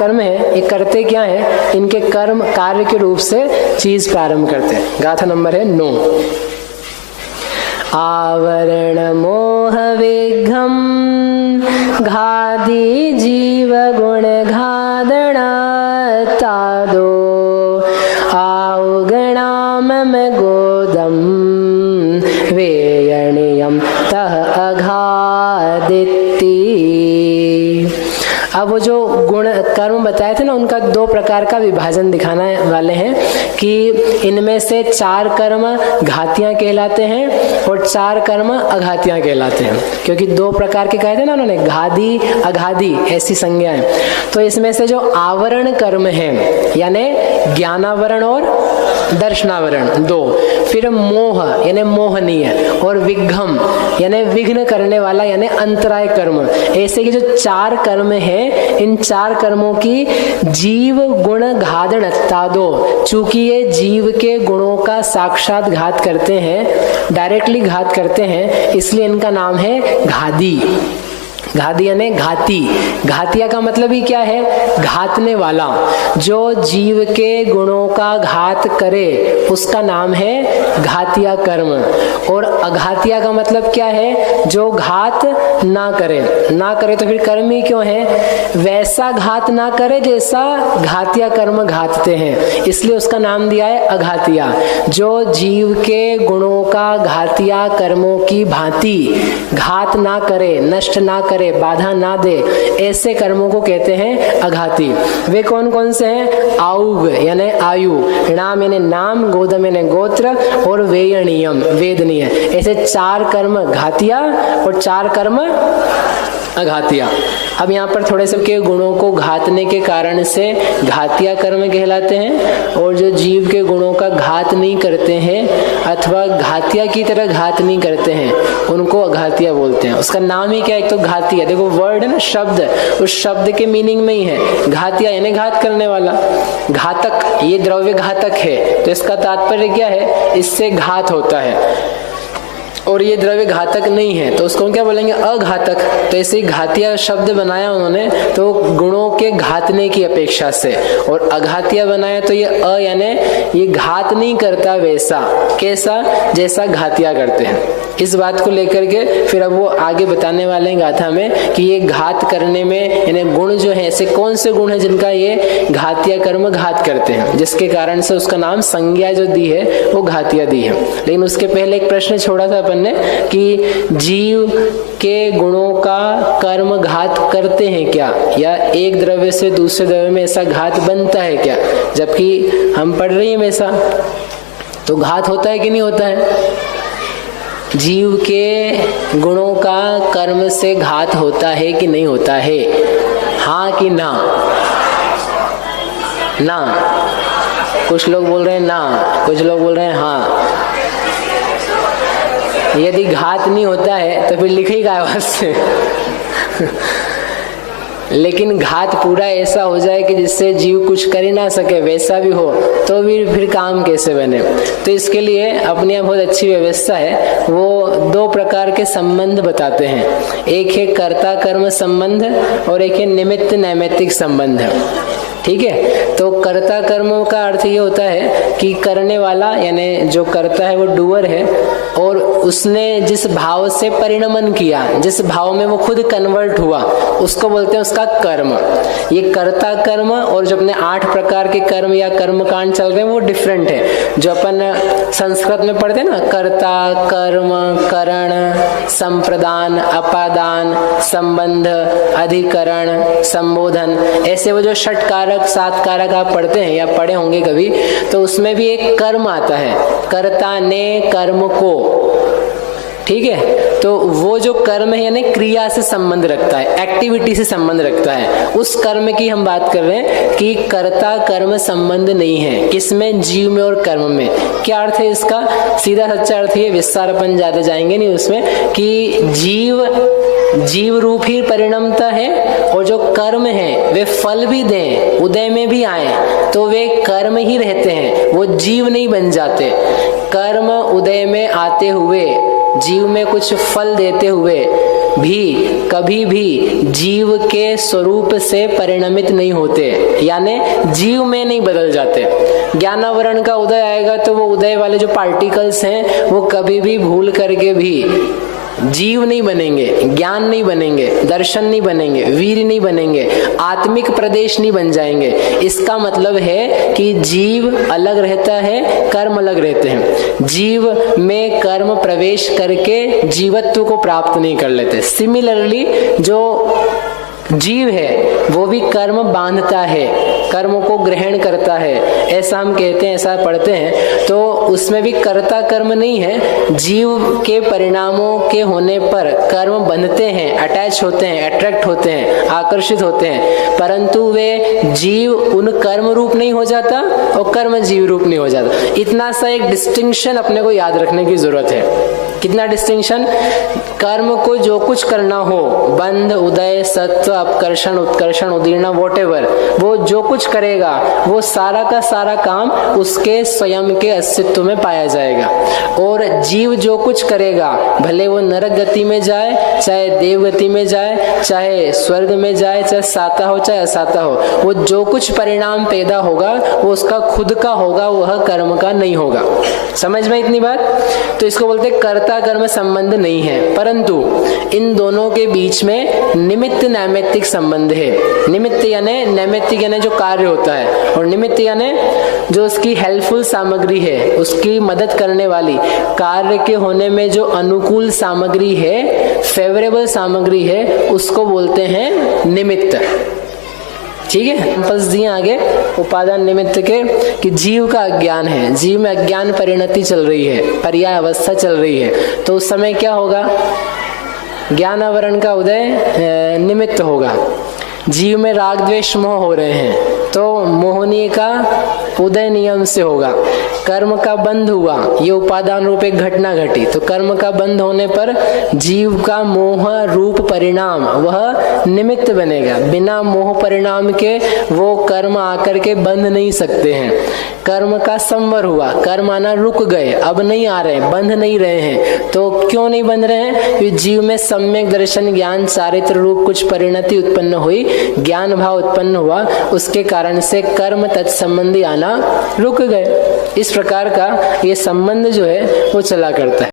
कर्म है, ये करते क्या है, इनके कर्म कार्य के रूप से चीज प्रारंभ करते हैं। गाथा नंबर है 9। आवरण मोह विघ्नम घादी जीव गुण घादना तादो आवगणाम गोदम वेयणियम तह अघादिति। अब वो जो गुण कर्म बताए थे ना, उनका 2 प्रकार का विभाजन दिखाने वाले हैं कि इनमें से 4 कर्म घातियां कहलाते हैं और 4 कर्म अघातियां कहलाते हैं। क्योंकि 2 प्रकार के कहे थे ना उन्होंने, घादी अघादी ऐसी संज्ञाएं। तो इसमें से जो आवरण कर्म है यानी ज्ञानावरण और दर्शनावरण 2, फिर मोह यानी मोहनीय और विघ्नम यानी विघ्न करने वाला यानी अंतराय कर्म, ऐसे के जो 4 कर्म हैं, इन 4 कर्मों की जीव गुण घादन तादो, चूंकि ये जीव के गुणों का साक्षात घात करते हैं, डायरेक्टली घात करते हैं, इसलिए इनका नाम है घादी। घादी यानी घाती। घातिया का मतलब ही क्या है, घातने वाला। जो जीव के गुणों का घात करे उसका नाम है घातिया कर्म। और अघातिया का मतलब क्या है, जो घात ना करे। ना करे तो फिर कर्म ही क्यों है, वैसा घात ना करे जैसा घातिया कर्म घातते हैं, इसलिए उसका नाम दिया है अघातिया। जो जीव के गुणों का घातिया कर्मों की भांति घात ना करे, नष्ट ना करे, बाधा ना दे, ऐसे कर्मों को कहते हैं अघाती। वे कौन कौन से हैं, आउग यानी आयु, नाम यानी नाम, गोदम यानी गोत्र और वेयणीयम वेदनीय, ऐसे 4 कर्म घातिया और 4 कर्म अघातिया। अब यहाँ पर थोड़े से के गुणों को घातने के कारण से घातिया कर्म कहलाते हैं, और जो जीव के गुणों का घात नहीं करते हैं अथवा घातिया की तरह घात नहीं करते हैं उनको अघातिया बोलते हैं। उसका नाम ही क्या है, एक तो घातिया, देखो वर्ड है ना, शब्द, उस शब्द के मीनिंग में ही है घातिया यानी घात करने वाला। घातक, ये द्रव्य घातक है तो इसका तात्पर्य क्या है, इससे घात होता है, और ये द्रव्य घातक नहीं है तो उसको क्या बोलेंगे, अघातक। तो ऐसे घातिया शब्द बनाया उन्होंने तो गुणों के घातने की अपेक्षा से, और अघातिया बनाया तो ये अ यानी ये घात नहीं करता वैसा, कैसा, जैसा घातिया करते हैं। इस बात को लेकर के फिर अब वो आगे बताने वाले हैं गाथा में कि ये घात करने में यानी गुण जो है, ऐसे कौन से गुण है जिनका ये घातिया कर्म घात करते हैं, जिसके कारण से उसका नाम संज्ञा जो दी है वो घातिया दी है। लेकिन उसके पहले एक प्रश्न छोड़ा था अपन ने कि जीव के गुणों का कर्म घात करते हैं क्या, या एक द्रव्य से दूसरे द्रव्य में ऐसा घात बनता है क्या, जबकि हम पढ़ रहे हैं वैसा, तो घात होता है कि नहीं होता है, जीव के गुणों का कर्म से घात होता है कि नहीं होता है, हाँ कि ना। ना, कुछ लोग बोल रहे हैं ना, कुछ लोग बोल रहे हैं हाँ। यदि घात नहीं होता है तो फिर लिखेगा आवाज से लेकिन घात पूरा ऐसा हो जाए कि जिससे जीव कुछ कर ही ना सके, वैसा भी हो तो भी फिर काम कैसे बने। तो इसके लिए अपनी यहाँ बहुत अच्छी व्यवस्था है, वो 2 प्रकार के संबंध बताते हैं, एक है कर्ता कर्म संबंध और एक है निमित्त नैमित्तिक संबंध। ठीक है, तो कर्ता कर्म का अर्थ ये होता है कि करने वाला यानी जो करता है वो डूअर है, और उसने जिस भाव से परिणमन किया, जिस भाव में वो खुद कन्वर्ट हुआ, उसको बोलते हैं उसका कर्म। ये कर्ता कर्म और जो अपने 8 प्रकार के कर्म या कर्म कांड चल रहे हैं वो डिफरेंट है। जो अपन संस्कृत में पढ़ते हैं ना, कर्ता कर्म करण संप्रदान अपादान संबंध अधिकरण संबोधन, ऐसे वो जो 6 कारक 7 कारक आप पढ़ते हैं या पढ़े होंगे कभी, तो उसमें भी एक कर्म आता है, कर्ता ने कर्म को। ठीक है, तो वो जो कर्म है यानी क्रिया से संबंध रखता है, एक्टिविटी से संबंध रखता है, उस कर्म की हम बात कर रहे हैं कि कर्ता कर्म संबंध नहीं है, किसमें, जीव में और कर्म में। क्या अर्थ है इसका, सीधा सच्चा अर्थ है, विस्तार अपन ज्यादा जाएंगे नहीं उसमें, कि जीव रूप ही परिणमता है, और जो कर्म है वे फल भी दें, उदय में भी आए तो वे कर्म ही रहते हैं, वो जीव नहीं बन जाते। कर्म उदय में आते हुए जीव में कुछ फल देते हुए भी कभी भी जीव के स्वरूप से परिणमित नहीं होते, यानी जीव में नहीं बदल जाते। ज्ञानावरण का उदय आएगा तो वो उदय वाले जो पार्टिकल्स हैं वो कभी भी भूल करके भी जीव नहीं बनेंगे, ज्ञान नहीं बनेंगे, दर्शन नहीं बनेंगे, वीर नहीं बनेंगे, आत्मिक प्रदेश नहीं बन जाएंगे। इसका मतलब है कि जीव अलग रहता है, कर्म अलग रहते हैं। जीव में कर्म प्रवेश करके जीवत्व को प्राप्त नहीं कर लेते। सिमिलरली जो जीव है वो भी कर्म बांधता है, कर्मों को ग्रहण करता है, ऐसा हम कहते हैं, ऐसा पढ़ते हैं। तो उसमें भी कर्ता कर्म नहीं है, जीव के परिणामों के होने पर कर्म बंधते हैं, अटैच होते हैं, अट्रैक्ट होते हैं, आकर्षित होते हैं, परंतु वे जीव उन कर्म रूप नहीं हो जाता और कर्म जीव रूप नहीं हो जाता। इतना सा एक डिस्टिंक्शन अपने को याद रखने की जरूरत है। कितना डिस्टिंक्शन? कर्म को जो कुछ करना हो, बंध, उदय, सत्व, अपकर्षण, उत्कर्षण, उदीर्णा, वॉटएवर, वो जो कुछ करेगा वो सारा का सारा काम उसके स्वयं के अस्तित्व में पाया जाएगा। और जीव जो कुछ करेगा, भले वो नरक गति में जाए, चाहे देव गति में जाए, चाहे स्वर्ग में जाए, चाहे साता हो चाहे असाता हो, वो जो कुछ परिणाम पैदा होगा वो उसका खुद का होगा, वह कर्म का नहीं होगा। समझ में इतनी बात? तो इसको बोलते कर्ता कर्म संबंध नहीं है, परंतु इन दोनों के बीच में निमित्त नैमित्तिक संबंध है। निमित्त यानी नैमित्तिक यानी जो कार्य होता है, और निमित्त यानी जो उसकी हेल्पफुल सामग्री है, उसकी मदद करने वाली, कार्य के होने में जो अनुकूल सामग्री है, फेवरेबल सामग्री है, उसको बोलते हैं निमित्त। ठीक है, एग्जाम्पल्स दिए आगे उपादान निमित्त के कि जीव का अज्ञान है, जीव में अज्ञान परिणति चल रही है, पर्याय अवस्था चल रही है, तो उस समय क्या होगा? ज्ञान आवरण का उदय निमित्त होगा। जीव में राग द्वेष मोह हो रहे हैं तो मोहनीय का उदय नियम से होगा। कर्म का बंध हुआ, ये उपादान रूप एक घटना घटी, तो कर्म का बंध होने पर जीव का मोह रूप परिणाम वह निमित्त बनेगा। बिना मोह परिणाम के वो कर्म आकर के बंध नहीं सकते हैं। कर्म का संवर हुआ, कर्म आना रुक गए, अब नहीं आ रहे, बंध नहीं रहे हैं। तो क्यों नहीं बंध रहे हैं? क्योंकि जीव में सम्यक दर्शन ज्ञान चारित्र रूप कुछ परिणति उत्पन्न हुई, ज्ञान भाव उत्पन्न हुआ, उसके कारण से कर्म तत्संबंधी आना रुक गए। इस प्रकार का ये संबंध जो है वो चला करता है।